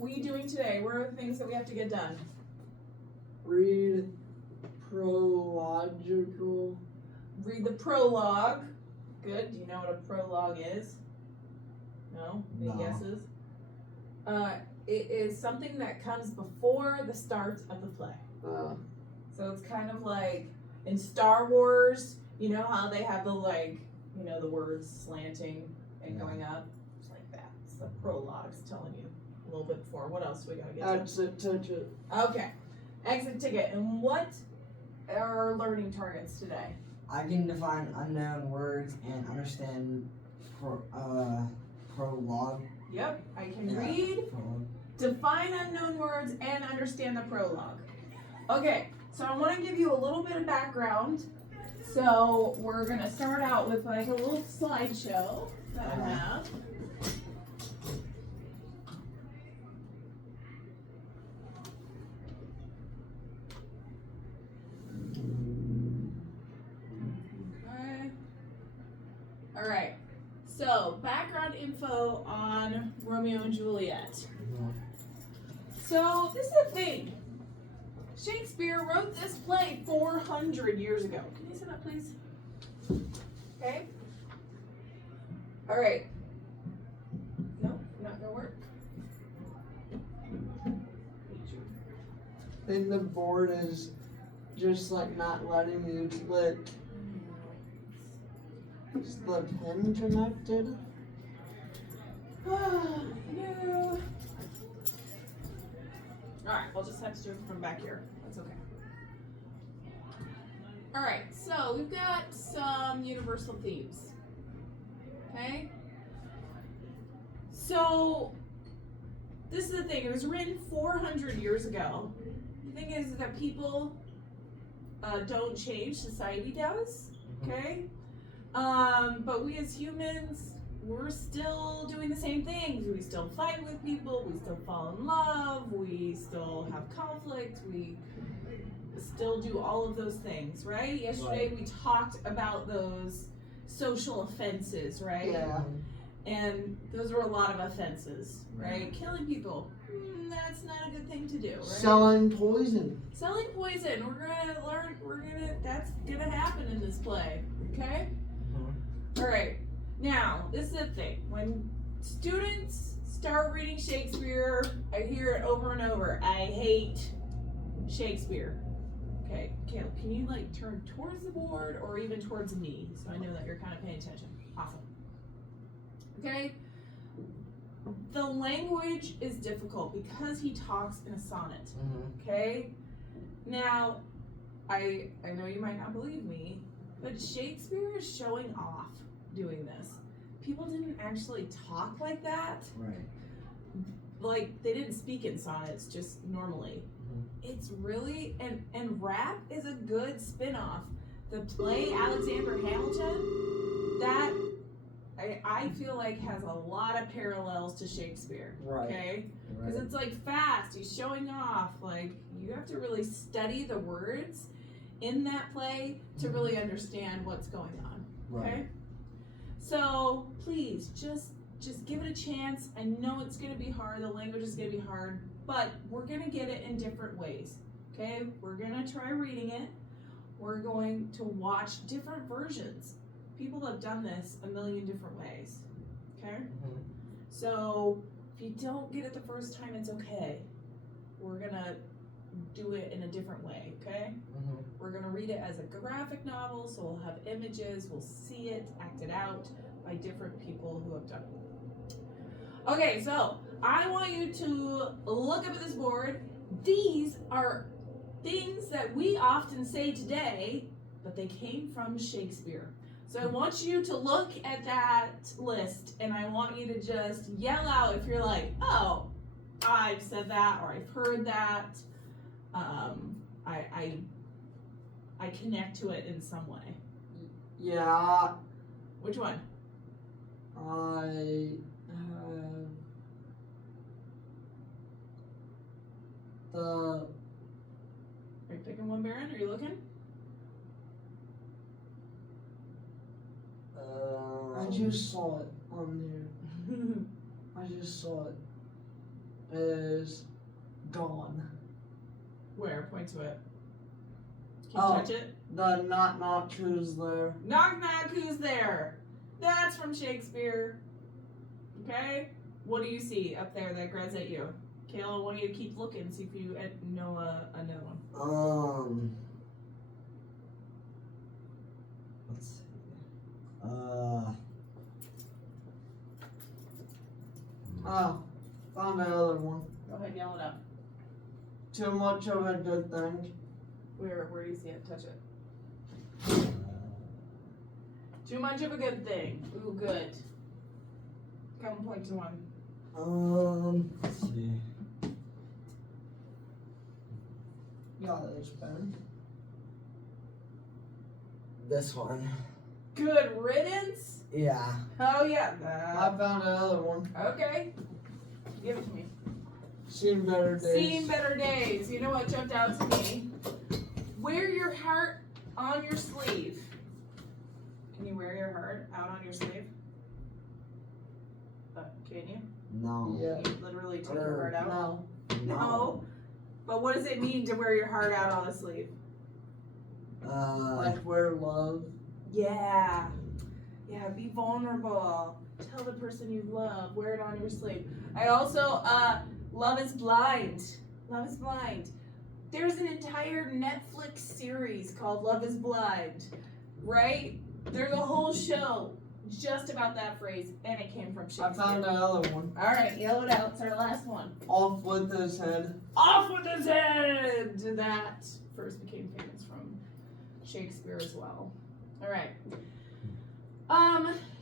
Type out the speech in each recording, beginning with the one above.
we doing today? What are the things that we have to get done? Read prological. Read the prologue. Good. Do you know what a prologue is? No? Any No. guesses? It is something that comes before the start of the play. So it's kind of like in Star Wars, you know how they have the the words slanting and Yeah. going up? It's like that. It's the prologue's telling you a little bit before. What else do we gotta get to? Exit ticket. Okay. Exit ticket. And what are our learning targets today? I can define unknown words and understand prologue. Yep. I can Yeah. read, Prologue. define unknown words, and understand the prologue. Okay. So I want to give you a little bit of background. So we're going to start out with like a little slideshow that I Okay. have. Okay. All right. So background info on Romeo and Juliet. So this is the thing. Shakespeare wrote this play 400 years ago. Can you sit up, please? Okay. All right. No, not gonna work. I think the board is just like not letting you click. Is the pin connected? No. Alright, we'll just have to do it from back here. That's okay. Alright, so we've got some universal themes. Okay? So, this is the thing. It was written 400 years ago. The thing is that people don't change, society does. Okay? But we as humans, we're still doing the same things. We still fight with people, we still fall in love, we still have conflict, we still do all of those things, right? Yesterday we talked about those social offenses, right? Yeah. And those are a lot of offenses, right? Killing people, that's not a good thing to do, right? Selling poison. Selling poison, that's gonna happen in this play, okay? Alright, now, this is the thing. When students start reading Shakespeare, I hear it over and over. I hate Shakespeare. Okay, Caleb, can you like turn towards the board or even towards me so I know that you're kind of paying attention? Awesome. Okay? The language is difficult because he talks in a sonnet. Okay? Now, I know you might not believe me, but Shakespeare is showing off doing this. People didn't actually talk like that. Right. Like, they didn't speak in sonnets just normally. It's really, and rap is a good spin-off. The play Alexander Hamilton, that I feel like has a lot of parallels to Shakespeare. Right. Okay? Because Right. it's like fast, he's showing off. Like, you have to really study the words in that play to really understand what's going on. Okay? Right. So please just give it a chance. I know it's gonna be hard, the language is gonna be hard, but we're gonna get it in different ways. Okay? We're gonna try reading it. We're going to watch different versions. People have done this a million different ways. Okay? So if you don't get it the first time, it's okay. We're gonna do it in a different way, okay? We're gonna read it as a graphic novel, so we'll have images, we'll see it acted out by different people who have done it. Okay, so I want you to look up at this board. These are things that we often say today, but they came from Shakespeare. So I want you to look at that list, and I want you to just yell out if you're like, oh, I've said that, or I've heard that. I connect to it in some way. Yeah. Which one? I the Are you picking one, Baron? Are you looking? I just saw it on there. I just saw it. is gone. Where? Point to it. Can you Oh. touch it? The knock who's there. Knock knock, who's there? That's from Shakespeare. Okay? What do you see up there that grabs at you? Kayla, I want you to keep looking, see if you know another one. Let's see. Oh, found another one. Go ahead, yell it out. Too much of a good thing. Where do you see it? Touch it. Too much of a good thing. Ooh, good. Come point to one. Let's see. Garbage bin. This one. Good riddance? Yeah. Oh, yeah. I found another one. Okay. Give it to me. Seen better days. Seen better days. You know what jumped out to me? Wear your heart on your sleeve. Can you wear your heart out on your sleeve? Can you? No. Yeah. Can you literally take your heart out? No. No. But what does it mean to wear your heart out on a sleeve? Like wear love. Yeah. Yeah, be vulnerable. Tell the person you love. Wear it on your sleeve. I also, Love is Blind. Love is Blind. There's an entire Netflix series called Love is Blind, right? There's a whole show just about that phrase, and it came from I Shakespeare. found another one. All right, yell it out. It's our last one. Off with his head. Off with his head! That first became famous from Shakespeare as well. All right.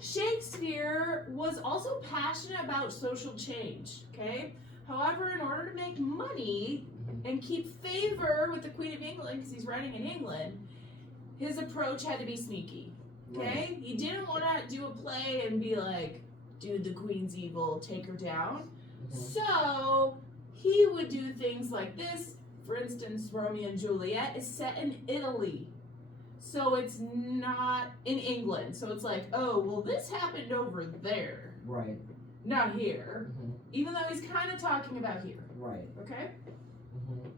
Shakespeare was also passionate about social change, okay? However, in order to make money and keep favor with the Queen of England, because he's writing in England, his approach had to be sneaky, okay? He didn't want to do a play and be like, dude, the Queen's evil, take her down. So he would do things like this. For instance, Romeo and Juliet is set in Italy. So it's not in England. So it's like, oh, well, this happened over there, Right. not here. Mhm. Even though he's kind of talking about here. Right. Okay? Mhm.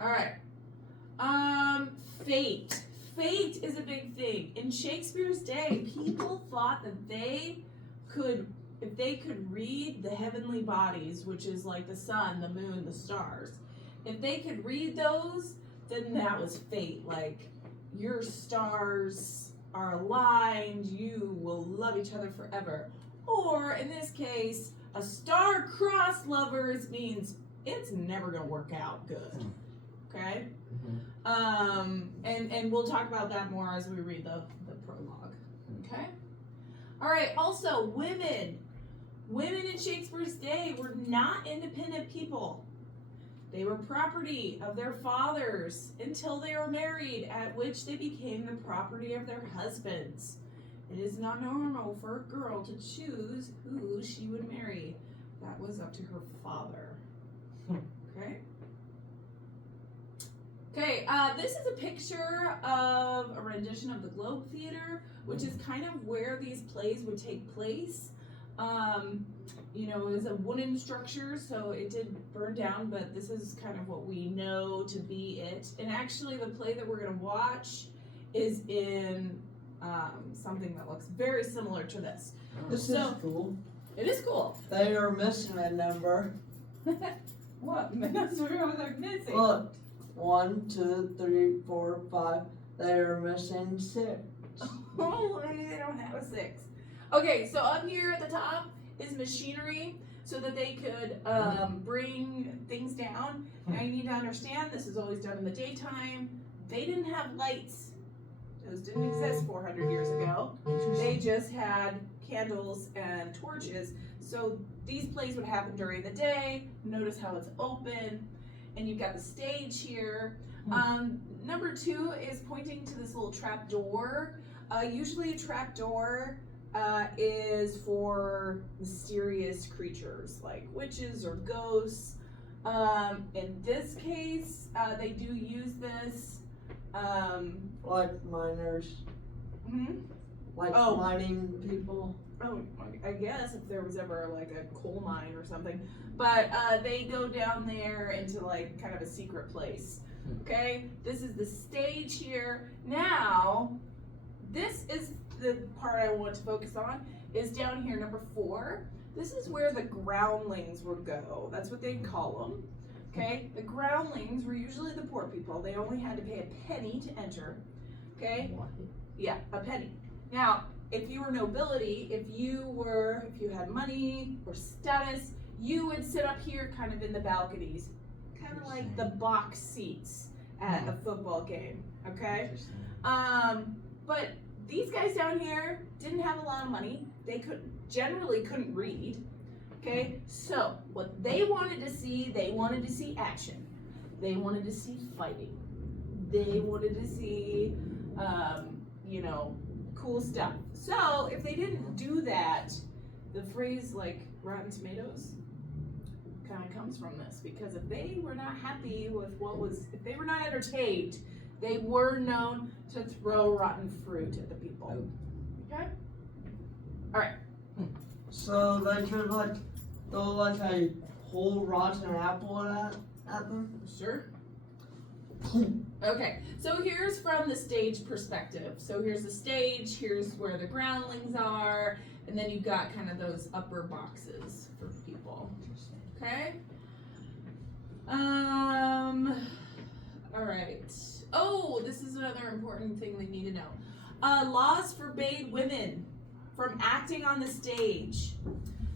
All right. Fate. Fate is a big thing. In Shakespeare's day, people thought that if they could read the heavenly bodies, which is like the sun, the moon, the stars, if they could read those, then that was fate. Like, your stars are aligned, you will love each other forever. Or, in this case, a star-crossed lovers means it's never gonna work out good. Okay? And we'll talk about that more as we read the prologue. Okay? Alright, also, women. Women in Shakespeare's day were not independent people. They were property of their fathers until they were married, at which they became the property of their husbands. It is not normal for a girl to choose who she would marry. That was up to her father. Okay? Okay, this is a picture of a rendition of the Globe Theater, which is kind of where these plays would take place. You know, it was a wooden structure, so it did burn down, but this is kind of what we know to be it. And actually, the play that we're going to watch is in something that looks very similar to this. This So- is cool. It is cool. They are missing a number. What? That's what they're missing. Look. 1, 2, 3, 4, 5. They are missing 6. Oh, they don't have a 6. Okay, so up here at the top is machinery so that they could bring things down. Now you need to understand this is always done in the daytime. They didn't have lights. Those didn't exist 400 years ago. They just had candles and torches. So these plays would happen during the day. Notice how it's open. And you've got the stage here. Number 2 is pointing to this little trap door. Usually a trap door is for mysterious creatures like witches or ghosts. In this case, they do use this. Like miners. Mhm. Like Oh. mining people. I guess if there was ever like a coal mine or something, but they go down there into like kind of a secret place. Okay, this is the stage here. Now, this is the part I want to focus on, is down here, number 4. This is where the groundlings would go. That's what they'd call them. Okay, the groundlings were usually the poor people. They only had to pay a penny to enter. Okay, yeah, a penny. Now, if you were nobility, if you had money or status, you would sit up here kind of in the balconies, kind of like the box seats at a football game, okay? But these guys down here didn't have a lot of money. They generally couldn't read, okay? So what they wanted to see action. They wanted to see fighting. They wanted to see, cool stuff. So if they didn't do that, the phrase like Rotten Tomatoes kind of comes from this, because if they were not happy with if they were not entertained, they were known to throw rotten fruit at the people. Okay? Alright. So they could like throw like a whole rotten apple at them? Sure. Okay, so here's from the stage perspective. So here's the stage, here's where the groundlings are, and then you've got kind of those upper boxes for people. Okay? Alright. Oh, this is another important thing we need to know. Laws forbade women from acting on the stage.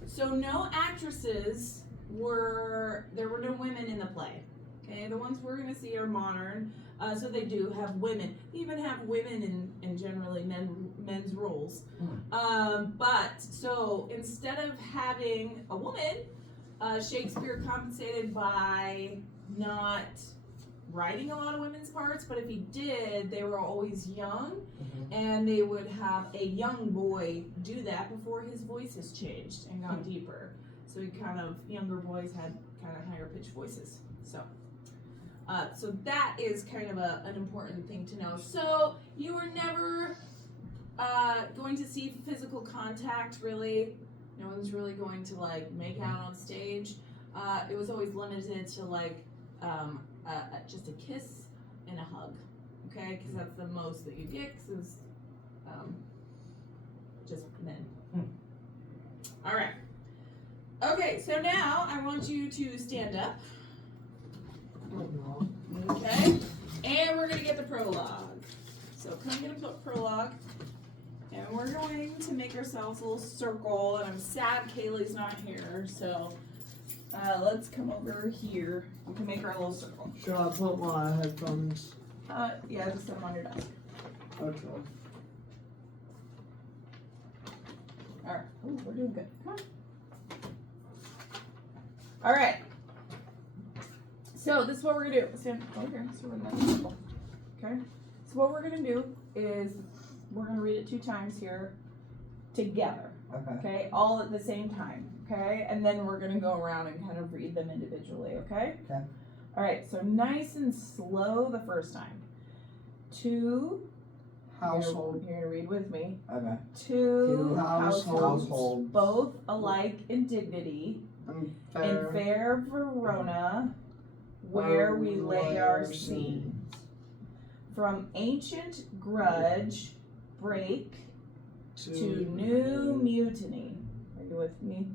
So no actresses there were no women in the play. Okay, the ones we're going to see are modern, so they do have women. They even have women in generally men's roles. But so instead of having a woman, Shakespeare compensated by not writing a lot of women's parts, but if he did, they were always young, and they would have a young boy do that before his voices changed and got deeper. So younger boys had kind of higher pitched voices. So that is kind of an important thing to know. So you were never going to see physical contact, really. No one's really going to like make out on stage. It was always limited to like just a kiss and a hug, okay? Because that's the most that you get, because just men. All right. Okay, so now I want you to stand up. Okay, and we're gonna get the prologue. So come get a prologue, and we're going to make ourselves a little circle. And I'm sad Kaylee's not here, so let's come over here. We can make our little circle. Should I put my headphones? Yeah, just set them on your desk. Okay. All right. Ooh, we're doing good. Come on. All right. So this is what we're gonna do. Stand over here. So we're in that circle. Okay. So what we're gonna do is we're gonna read it 2 times here together. Okay. All at the same time. Okay. And then we're gonna go around and kind of read them individually. Okay. Okay. All right. So nice and slow the first time. 2 Household. You're gonna read with me. Okay. 2 households. both alike in dignity, in fair Verona, where we lay our scenes. From ancient grudge break to new mutiny. Are you with me?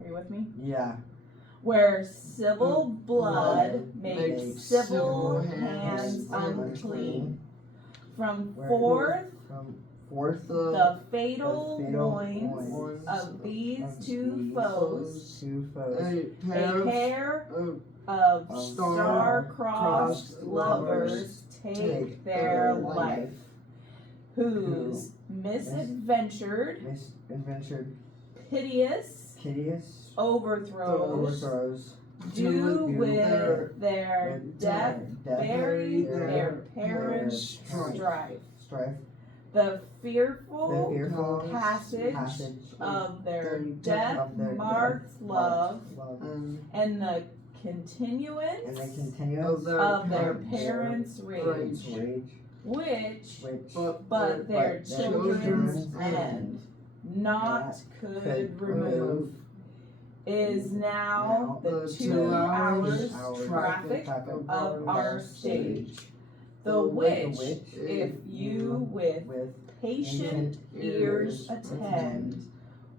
Are you with me? Yeah. Where civil blood makes civil hands unclean. From forth the fatal loins of these two foes, a pair of star-crossed lovers take their life, whose misadventured, piteous overthrows do with their death bury their parents' strife. The fearful passage of their death-marked love and the continuance of their parents' rage, which but their children's end not could remove, is now the 2 hours traffic of our stage, the which, if you with patient ears attend,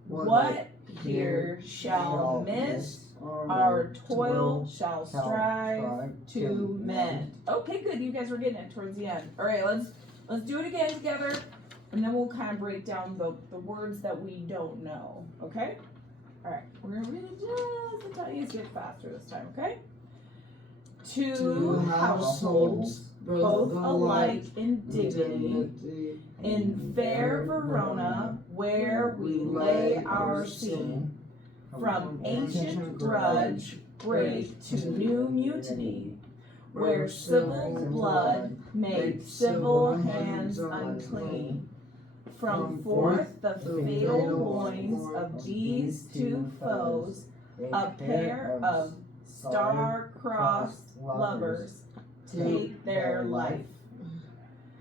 what here shall miss, our toil shall strive to mend. Okay, good. You guys were getting it towards the end. All right, let's do it again together, and then we'll kind of break down the words that we don't know. Okay. All right. We're gonna read it just a tiniest bit faster this time. Okay. Two households, both alike in dignity, in fair Verona, where we lay our scene. From ancient grudge break to new mutiny, where civil blood makes civil hands unclean. From forth the fatal loins of these two foes, a pair of star-crossed lovers take their life,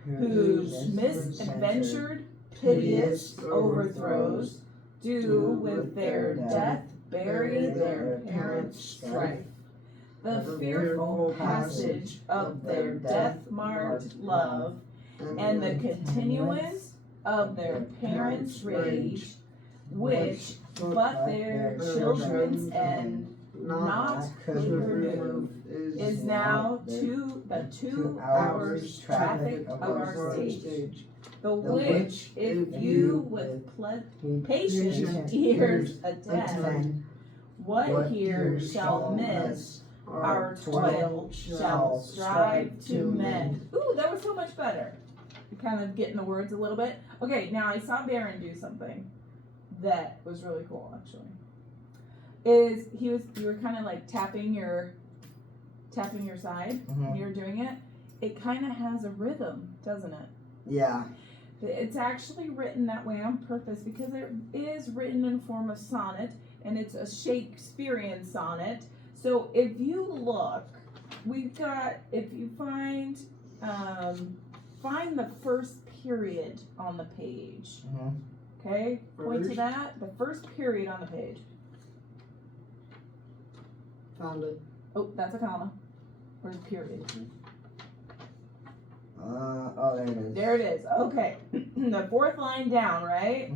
whose misadventured, piteous overthrows do with their death bury their parents' strife. The fearful passage of their death-marked love, and the continuance of their parents' rage, which but their children's end not could remove, is now the 2 hours traffic of our stage, the which if you with patient ears attend, what here shall miss, our toil shall strive to mend. Ooh, that was so much better. You're kind of getting the words a little bit. Okay, now I saw Baron do something that was really cool actually. You were kind of like tapping your side when you were doing it. It kind of has a rhythm, doesn't it? Yeah. It's actually written that way on purpose because it is written in form of sonnet, and it's a Shakespearean sonnet. So if you look, if you find the first period on the page. Okay, point to that. The first period on the page. Found it. Oh, that's a comma. Where's a period? Oh, there it is. There it is. Okay. The fourth line down, right?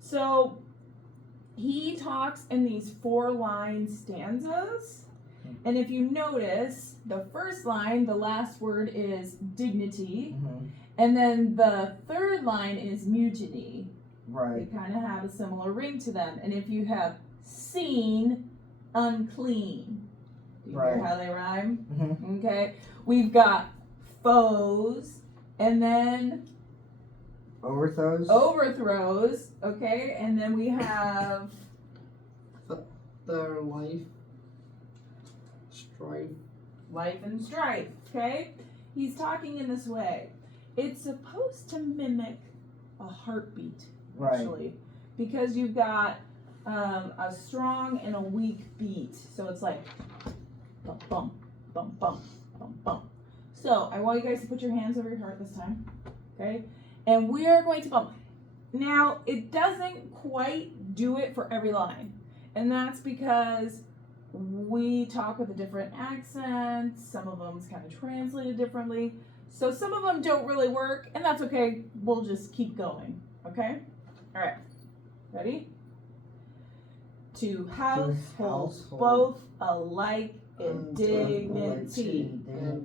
So he talks in these 4-line stanzas. And if you notice, the first line, the last word is dignity. And then the third line is mutiny. Right. They kind of have a similar ring to them. And if you have seen, unclean. Do you hear how they rhyme? Okay. We've got foes, and then overthrows, okay, and then we have their life and strife, okay. He's talking in this way. It's supposed to mimic a heartbeat, actually, because you've got a strong and a weak beat, so it's like bump bump bump bump bump bump. So I want you guys to put your hands over your heart this time, okay? And we are going to bump. Now, it doesn't quite do it for every line. And that's because we talk with a different accent. Some of them's kind of translated differently. So some of them don't really work, and that's okay. We'll just keep going, okay? All right, ready? Two households, both alike in dignity,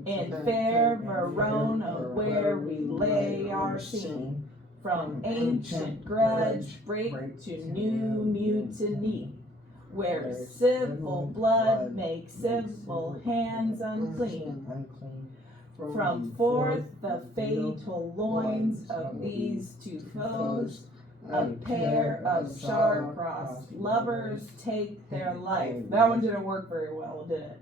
in fair Verona, where we lay our scene. From ancient grudge break to new mutiny, where civil blood makes civil hands unclean. From forth the fatal loins of these two foes, a pair of star-crossed lovers take their life. That one didn't work very well, did it?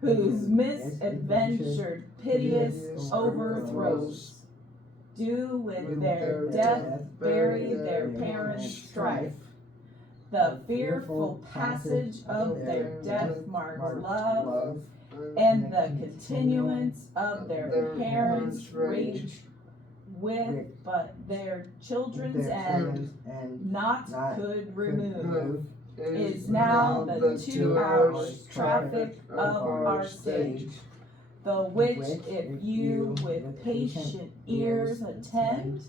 Whose misadventured, piteous overthrows do with their death bury their parents' strife. The fearful passage of their death-marked love, and the continuance of their parents' rage, with, but their children's Their end children's end not not could could remove is now the 2 hours traffic of our stage, the which if you with patient ears attend,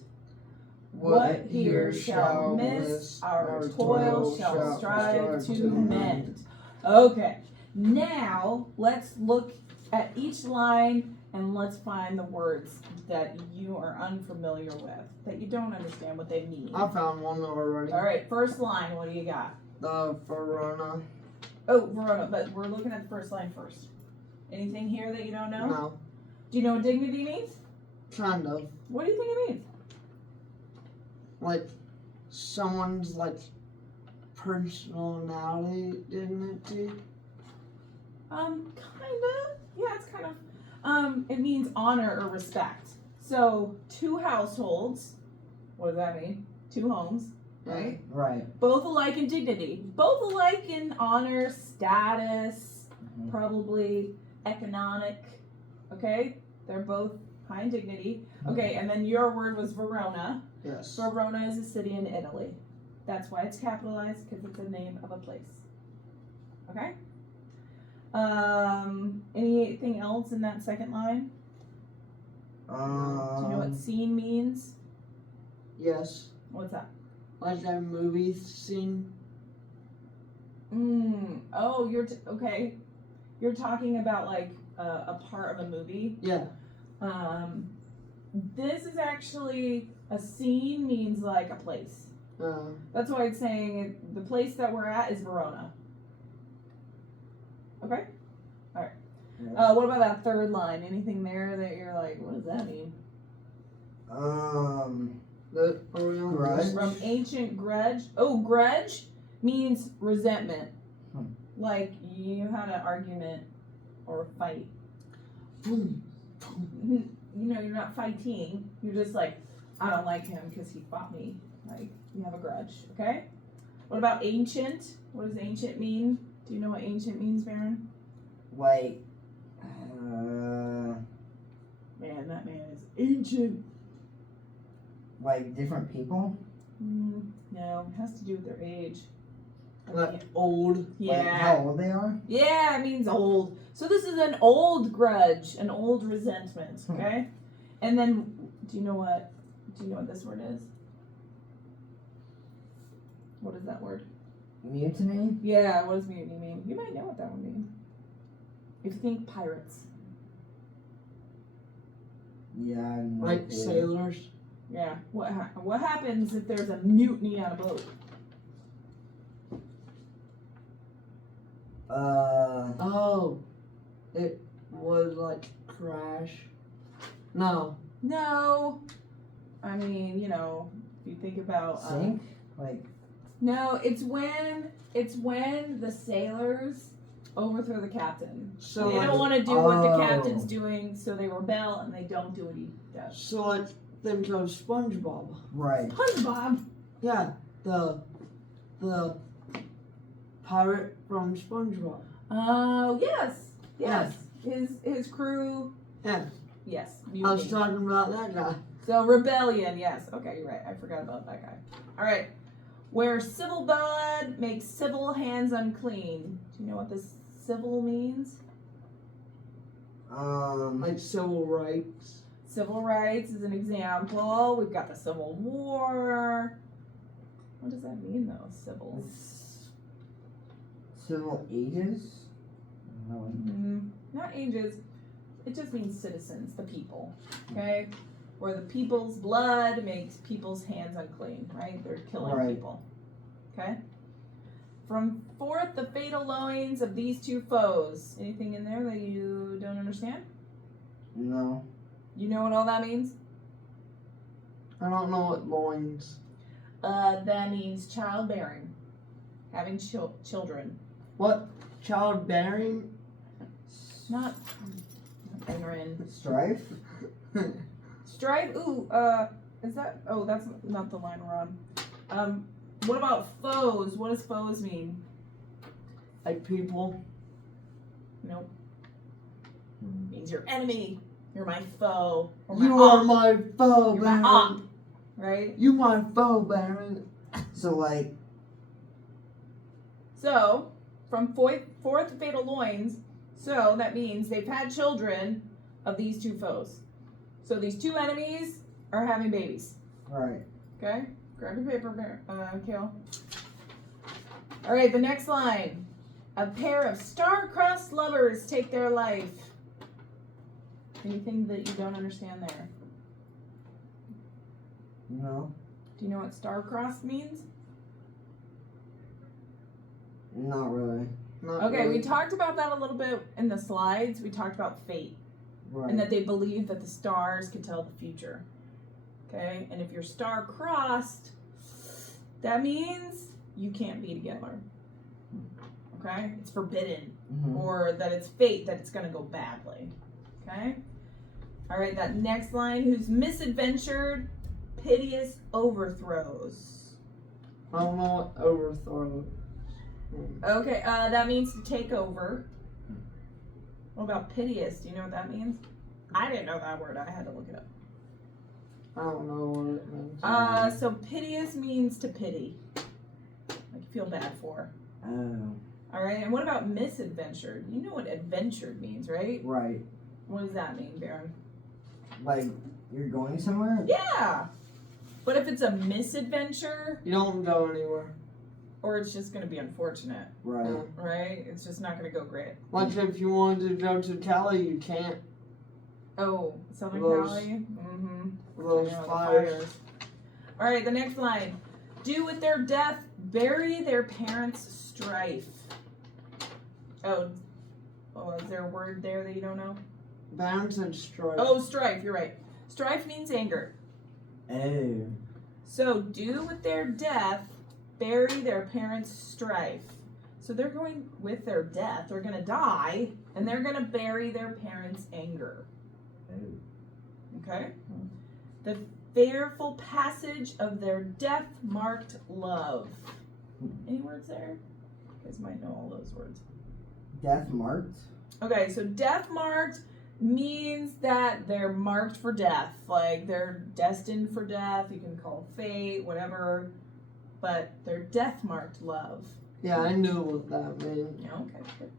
what here shall miss, our toil shall strive to mend. Okay, now let's look at each line and let's find the words that you are unfamiliar with, that you don't understand what they mean. I found one already. Alright, first line, what do you got? The Verona. Oh, Verona, but we're looking at the first line first. Anything here that you don't know? No, Do you know what dignity means? kind of. What do you think it means? Like, someone's, like, personality, dignity. Kind of. Yeah, it's kind of. It means honor or respect. So, 2 households. What does that mean? 2 homes, right? Right. Both alike in dignity. Both alike in honor, status, Mhm. probably economic. Okay? They're both high in dignity. Okay, and then your word was Verona. Yes. Verona is a city in Italy. That's why it's capitalized, because it's the name of a place. Okay? Anything else in that second line? Do you know what scene means? Yes. What's that? Like that movie scene. Oh, okay. You're talking about like a part of a movie. Yeah. This is actually a scene means like a place. That's why it's saying the place that we're at is Verona. Okay? Alright. Yeah. What about that third line? Anything there that you're like, what does that mean? The Verona. Grudge. From ancient grudge. Oh, grudge means resentment. Like you had an argument or a fight. Boom. You know, you're not fighting. You're just like, I don't like him because he fought me. Like, you have a grudge, okay? What about ancient? What does ancient mean? Do you know what ancient means, Baron? Like, Man, that man is ancient. like different people. No, it has to do with their age. Like old. Like Yeah. how old they are. Yeah, it means old. So this is an old grudge, an old resentment, okay? And then, do you know what this word is? What is that word? Mutiny. Yeah, what does mutiny mean? You might know what that one means. If you think pirates. Yeah. I have no Like clue. sailors. Yeah. What happens if there's a mutiny on a boat? Oh. It would like crash. No. No. I mean, you know, if you think about Sink. Like. no, it's when the sailors overthrow the captain. So They like, don't want to do what the Oh. captain's doing, so they rebel and they don't do what he does. so like think of SpongeBob. Right. SpongeBob. Yeah. The pirate from SpongeBob. Oh yes. His crew. Yeah. Yes. I was Mutiny. talking about that guy. So rebellion, yes. Okay, you're right. I forgot about that guy. All right. Where civil blood makes civil hands unclean. Do you know what this civil means? Like civil rights. Civil rights is an example. We've got the Civil War. What does that mean though? Civil. Civil ages. No. Not ages. It just means citizens, the people. Okay? Where the people's blood makes people's hands unclean, right? They're killing Right. people. Okay? From forth the fatal loins of these 2 foes. Anything in there that you don't understand? No. You know what all that means? I don't know what loins. That means childbearing. Having children. What? Childbearing? Not ignorant. Strife. Strife. Ooh, is that? Oh, that's not the line we're on. What about foes? What does foes mean? Like people. Nope. Means your enemy. You're my foe. Or my You are op. my foe, You're my Baron. op. Right? You my foe, Baron. So like, So, from fourth fatal loins, so that means they've had children of these two foes. So these two enemies are having babies. right. Okay? Grab your paper, Kale. Alright, the next line. A pair of star-crossed lovers take their life. Anything that you don't understand there? No, Do you know what star-crossed means? not really. Not Okay, really. we talked about that a little bit in the slides. We talked about fate. Right. And that they believe that the stars can tell the future. Okay? And if you're star-crossed, that means you can't be together. Okay? It's forbidden. Mhm. Or that it's fate that it's going to go badly. Okay? All right, that next line, who's misadventured, piteous overthrows. I don't know what overthrow. Okay, that means to take over. What about piteous? Do you know what that means? I didn't know that word. I had to look it up. I don't know what it means. So piteous means to pity. Like feel bad for. Oh, All right, and what about misadventured? You know what adventured means, right? right. What does that mean, Baron? Like you're going somewhere. Yeah. But if it's a misadventure, You don't go anywhere. or it's just going to be unfortunate, Right. right? It's just not going to go great. Like if you wanted to go to Cali, you can't. Oh, Southern Those- Cali? Mm-hmm. Those I know, the fires. All right, the next line. Do with their death, bury their parents' strife. Oh, is there a word there that you don't know? Bounce and strike. Oh, strife, you're right. Strife means anger. Oh. So, do with their death, bury their parents' strife. So they're going with their death, they're going to die, and they're going to bury their parents' anger. Oh. Okay? The fearful passage of their death-marked love. Any words there? You guys might know all those words. Death marked. Okay, so death-marked means that they're marked for death. Like, they're destined for death. You can call it fate, whatever. But they're death-marked love. Yeah, I knew what that meant. Yeah, okay, good.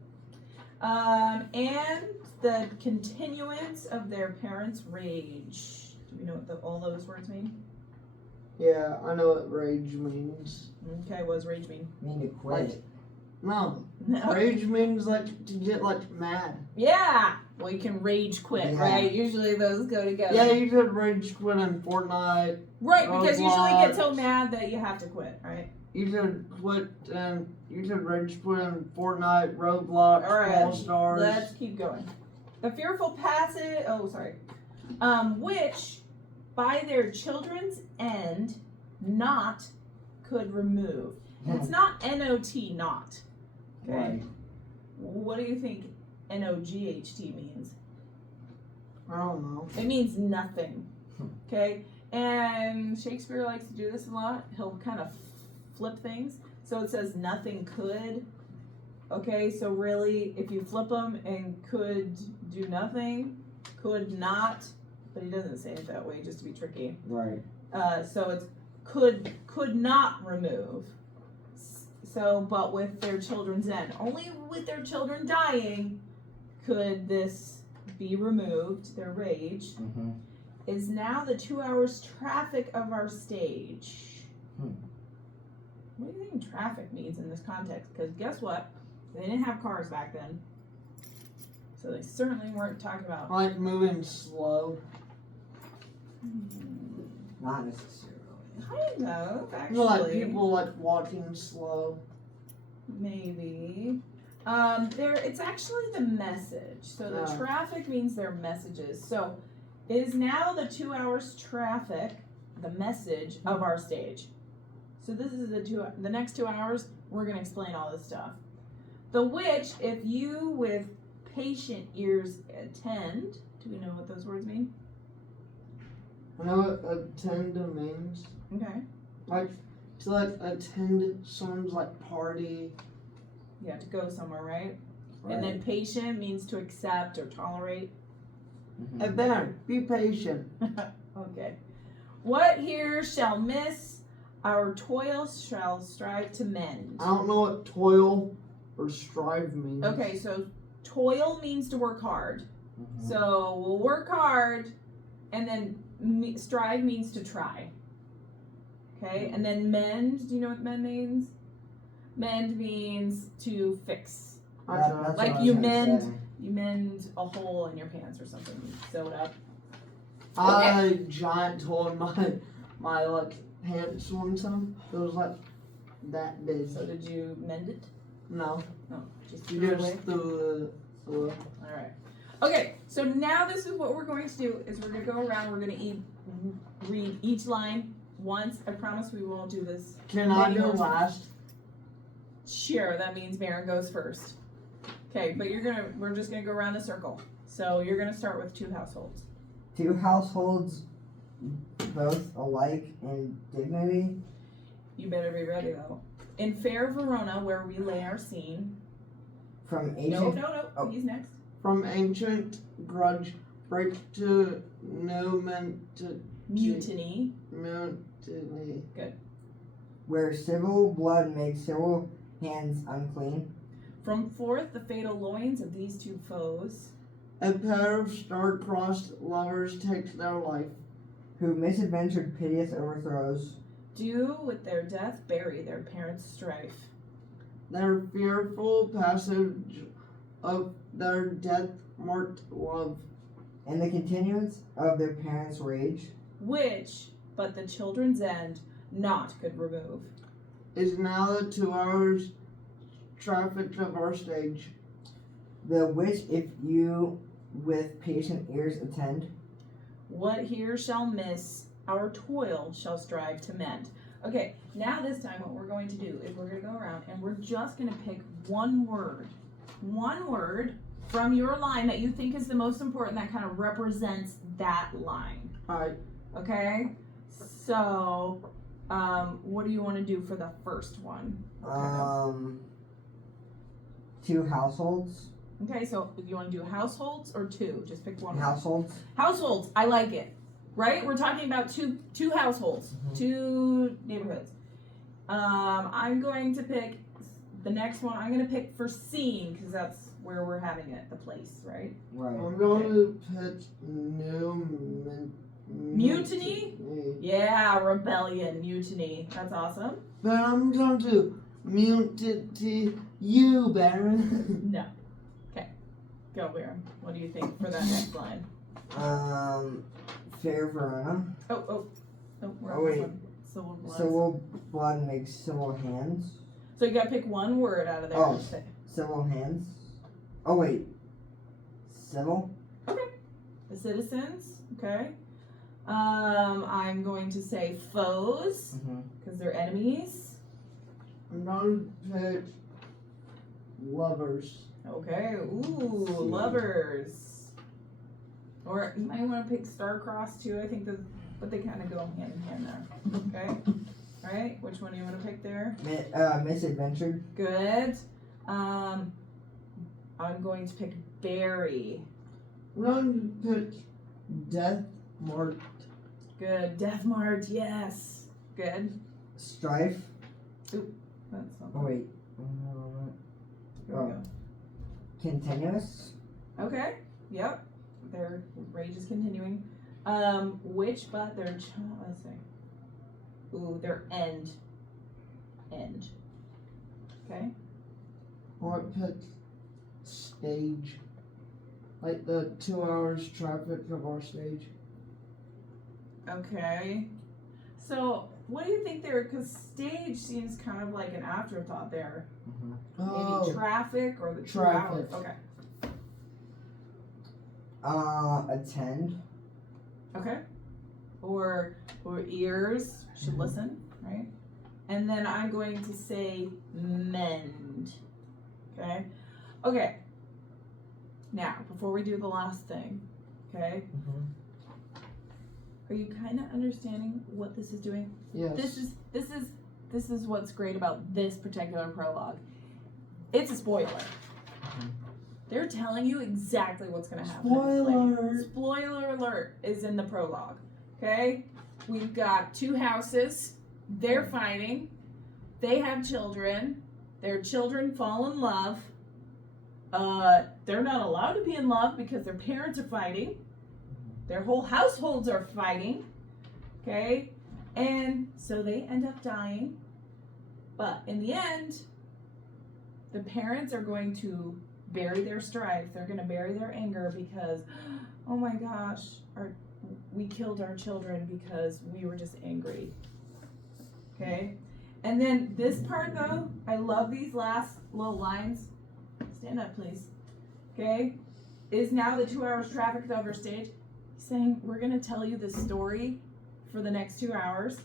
And the continuance of their parents' rage. Do we know what all those words mean? Yeah, I know what rage means. Okay, what does rage mean? Mean to quit. No, No. rage means like to get like mad. Yeah! Well, you can rage quit, Yeah. right? Usually those go together. Yeah, you could rage quit in Fortnite. Right, because you usually get Roblox. so mad that you have to quit, right? You could quit and you could rage quit in Fortnite, Roblox, All right, All Stars. Let's keep going. The fearful passage, which by their children's end not could remove. And it's not N-O-T, not. Okay. Right. What do you think N-O-G-H-T means? I don't know. It means nothing. Okay? And Shakespeare likes to do this a lot. He'll kind of flip things. So it says nothing could. Okay, so really, if you flip them and could do nothing, could not, but he doesn't say it that way just to be tricky. Right. So it's could not remove. So, but with their children's end, only with their children dying could this be removed. Their rage Mm-hmm. is now the 2 hours traffic of our stage. What do you think traffic means in this context? Because guess what? They didn't have cars back then, so they certainly weren't talking about. Like moving slow. Not necessarily. Kind of, You actually. know, like people like walking slow. Maybe. It's actually the message. So the Oh. traffic means their messages. So it is now the 2 hours traffic, the message of our stage. So this is the next 2 hours, we're gonna explain all this stuff. The which, if you with patient ears attend, do we know what those words mean? I know what attend means. Okay. Like to like attend someone's like party. You have to go somewhere, right? Right. And then patient means to accept or tolerate. And Baron, be patient. Okay. What here shall miss, our toil shall strive to mend. I don't know what toil or strive means. Okay, so toil means to work hard. Mhm. So we'll work hard, and then strive means to try. Okay, and then mend. Do you know what mend means? Mend means to fix. That's That's Like what I you was gonna mend- say. You mend a hole in your pants or something. You sew it up. I had a giant hole in my like pants one time. It was like that big. So did you mend it? No, No, just you threw it just away. threw the. All right. Okay, so now this is what we're going to do: is we're gonna go around. We're gonna read each line once. I promise we won't do this. Can I Many go more times. last? Sure, that means Baron goes first. Okay, but we're just gonna go around the circle. So you're gonna start with 2 households. 2 households, both alike in dignity. You better be ready though. In fair Verona, where we lay our scene. From No, ancient. no. Oh. He's next. From ancient grudge break to no mutiny. Mutiny. Where civil blood makes civil hands unclean. From forth the fatal loins of these 2 foes. A pair of star-crossed lovers takes their life. Who misadventured piteous overthrows. Do with their death bury their parents' strife. Their fearful passage of their death-marked love. And the continuance of their parents' rage. Which, but the children's end, naught could remove. Is now the 2 hours traffic of our stage. The which if you with patient ears attend. What here shall miss, our toil shall strive to mend. Okay, now this time what we're going to do is we're going to go around and we're just going to pick one word from your line that you think is the most important, that kind of represents that line. Alright, Okay? So, what do you want to do for the first one? 2 households. Okay, so if you want to do households or 2, just pick one. Households. Households, I like it. Right? We're talking about two households, Mhm. 2 neighborhoods. I'm going to pick the next one. I'm going to pick for scene because that's where we're having it, the place, right? Right. I'm going to pick no Mutiny? Yeah, rebellion, mutiny. That's awesome. But I'm going to mutiny you, Baron. No. Okay. Go, Baron. What do you think for that next line? Fair Verona. Oh, we're Oh, on this wait. one. Civil blood. Civil blood makes civil hands. So you gotta pick one word out of there. Oh. Civil hands. Oh wait. Civil. The citizens, okay. I'm going to say foes, Mm-hmm. because they're enemies. I'm going to pick lovers. Okay, ooh, lovers. Or you might want to pick star-crossed too, I think but they kind of go hand in hand there. Okay? Alright, which one do you want to pick there? Misadventured. Good. I'm going to pick Barry. I'm going to pick death marked. Good. Death Mart, yes. Good. Strife. That's not Oh wait. Here we go. Continuous. Okay. Yep. Their rage is continuing. Which but their let's see. Ooh, their end. End. Okay. I want to pick stage. Like the 2 hours traffic of our stage. Okay. So what do you think there? Because stage seems kind of like an afterthought there. Maybe Oh, traffic or the 2 traffic. hours. Okay. Attend. Okay. Or ears should listen, right? And then I'm going to say mend. Okay? Okay. Now, before we do the last thing, okay? Are you kind of understanding what this is doing? yes. This is what's great about this particular prologue. It's a spoiler. They're telling you exactly what's going to happen. Spoiler. Spoiler alert is in the prologue. Okay? We've got two houses. They're fighting. They have children. Their children fall in love. They're not allowed to be in love because their parents are fighting. Their whole households are fighting. Okay? And so they end up dying. But in the end, the parents are going to bury their strife. They're going to bury their anger because, oh my gosh, we killed our children because we were just angry. Okay? And then this part though, I love these last little lines. Stand up, please. Okay? Is now the 2 hours trafficked over stage. Saying, we're going to tell you this story for the next 2 hours.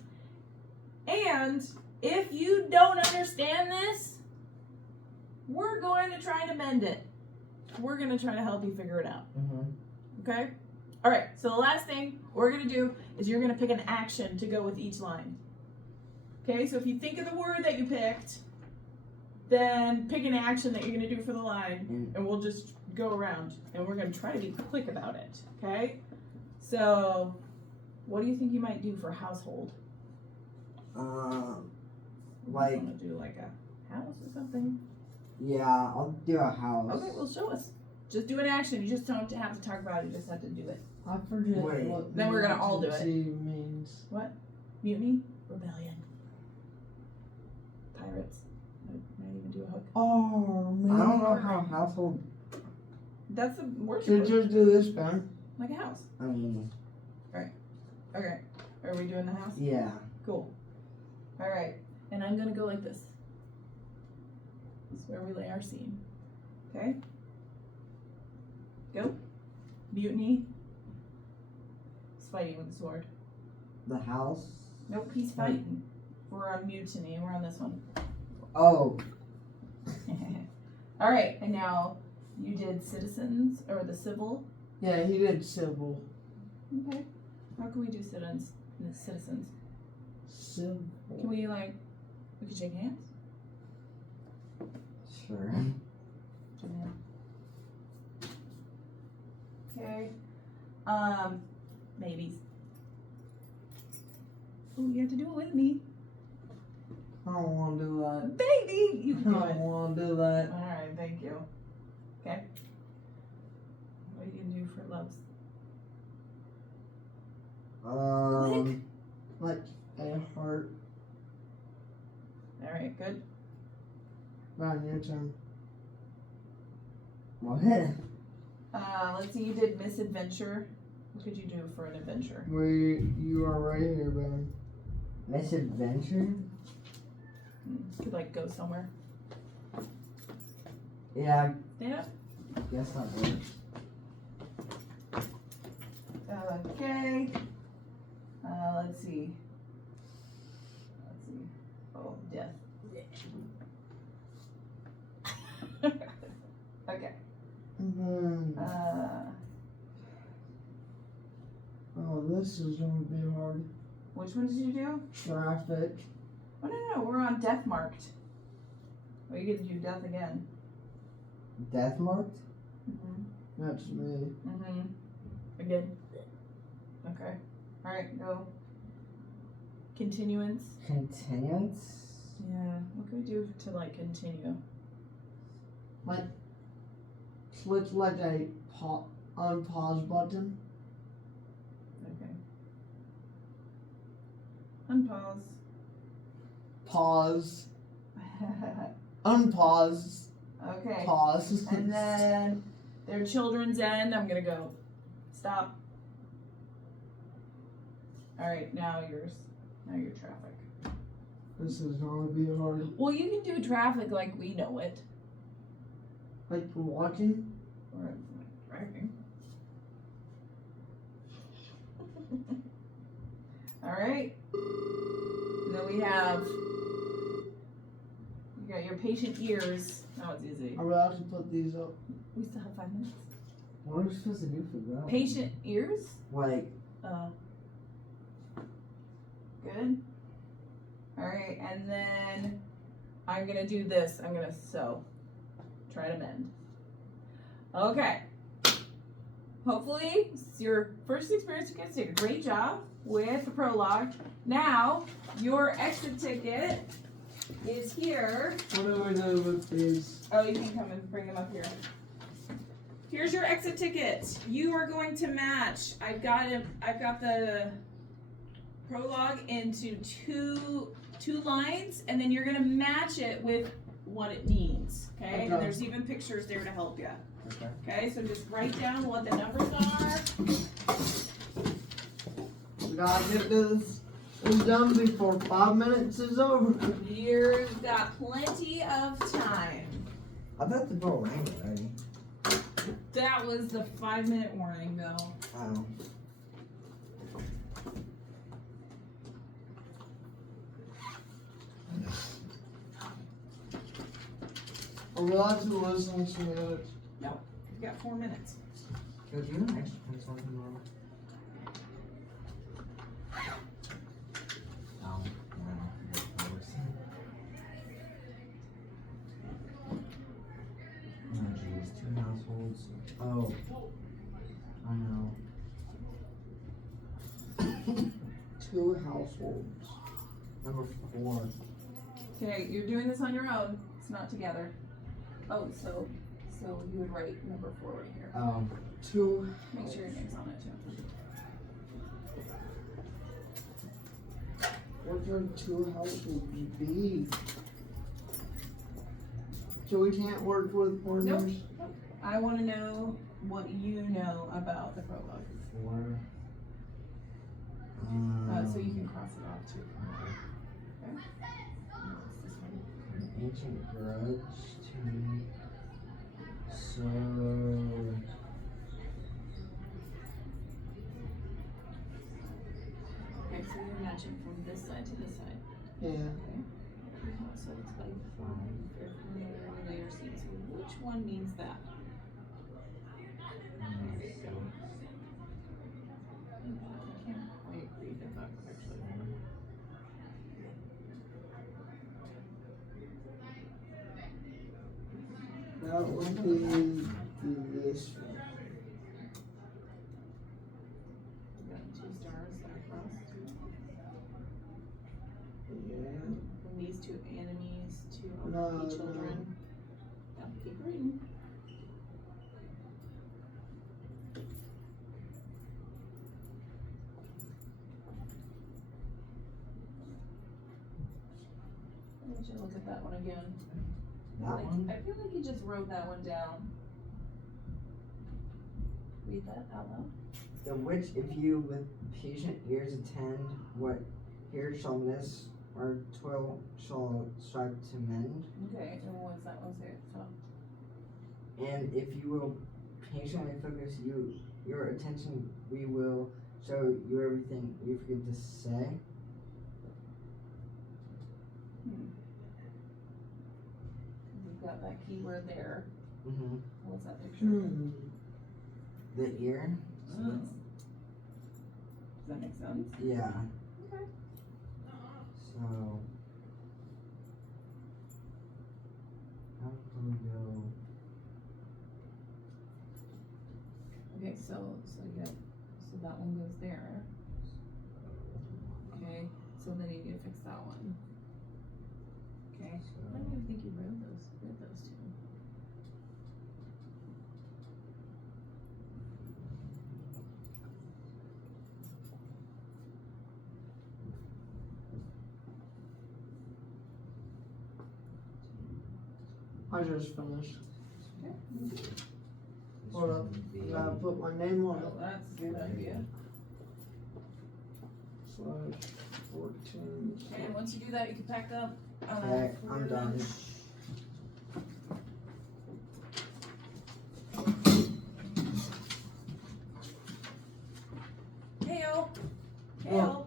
And if you don't understand this, we're going to try to mend it. We're going to try to help you figure it out. Okay? All right, so the last thing we're going to do is you're going to pick an action to go with each line. Okay, so if you think of the word that you picked, then pick an action that you're going to do for the line, and we'll just go around, and we're going to try to be quick about it. Okay? So, what do you think you might do for household? Like, Want to do like a house or something? yeah, I'll do a house. Okay, well show us. Just do an action. You just don't have to talk about it. You just have to do it. I forget Wait. what Then we're gonna all do it. mutancy means. Mutiny, rebellion, pirates. Might even do a hook. Oh man. I don't know how household. That's a worship. Should just do this, Ben. Like a house. I mean, Okay. Are we doing the house? yeah. Cool. All right. And I'm gonna go like this. This is where we lay our scene. Okay. Go. Mutiny. He's fighting with a sword. The house. Nope, he's fighting. We're on mutiny. We're on this one. Oh, All right, and now you did citizens or the civil. Yeah, he did civil. Okay. How can we do citizens? Citizens. Civil. Can we we could shake hands? sure. Okay. Maybes. Oh, you have to do it with me. I don't want to do that. Baby! You I can do don't it. want to do that. Alright, thank you. Okay. What are you gonna do for loves? Like a heart. Alright, good. Ryan, your turn. What? Let's see, you did misadventure. What could you do for an adventure? You are right here, Ben. Misadventure? You could go somewhere. Yeah, Stand up. I guess that works. Okay. Let's see. Oh, death. Okay. And then, oh, this is gonna be hard. Which one did you do? Traffic. Oh, no. We're on death marked. Oh, you get to do death again. Death marked? That's me. Again. Okay. Alright, go. Continuance. Continuance? Yeah. What can we do to continue? Click like a unpause button. Okay. Unpause. Pause. Unpause. Okay. Pause. And then their children's end, I'm gonna go. Stop. Alright, now yours. Now your traffic. This is gonna be hard. Well, you can do traffic like we know it. Like walking. Or driving. Alright. And then we have. You got your patient ears. Oh, it's easy. I would have to put these up. We still have 5 minutes. What are we supposed to do for that? Patient ears? Like, Good. Alright, and then I'm gonna do this. I'm gonna sew. Try to mend. Okay. Hopefully, it's your first experience. You guys did a great job with the prologue. Now, your exit ticket is here. What do we do with these? Oh, you can come and bring them up here. Here's your exit ticket. You are going to match. I've got the prologue into two lines, and then you're gonna match it with what it means. Okay? Okay. And there's even pictures there to help you. Okay. Okay, so just write down what the numbers are. We gotta get this done before 5 minutes is over. You've got plenty of time. I thought the bell rang already. That was the 5-minute warning, though. Oh. Are we allowed to listen to it? You've got 4 minutes. Could you actually put something on? Oh, no. Oh, geez. 2 households. Oh. I know. 2 households. Number 4. Okay, you're doing this on your own. It's not together. Oh, so you would write number 4 right here. Oh. 2. Make sure your name's on it too. What could 2 households be? So we can't work with partners? Nope. I want to know what you know about the prologue. 4. So you can cross it off too. Okay. This one. An ancient grudge to me. So. Okay, so you're matching from this side to this side. Yeah. So it's like 5 layer seeds. So which one means that? I can't quite read the book actually. That would be this one. You got 2 stars across. Yeah. And these 2 enemies, 2 No, unhappy children. Yeah, keep reading. I want you to look at that one again. That one? I feel like you just wrote that one down. Read that out loud. The which, if you with patient ears attend, what here shall miss, or toil shall strive to mend. Okay, and what does that one say? So, And if you will patiently focus your attention, we will show you everything we forget to say. we've got that keyword there. Mm-hmm. What's that picture? The ear. So that's- does that make sense? Yeah. Okay. So. How can we go? Okay, so that one goes there. Okay, so then you need to fix that one. Okay. I don't even think you read those 2. I just finished. Okay. Hold up. I gotta put my name on Well, it. that's a good idea. /14. Okay, and once you do that, you can pack up. Okay, I'm done. Heyo. Well,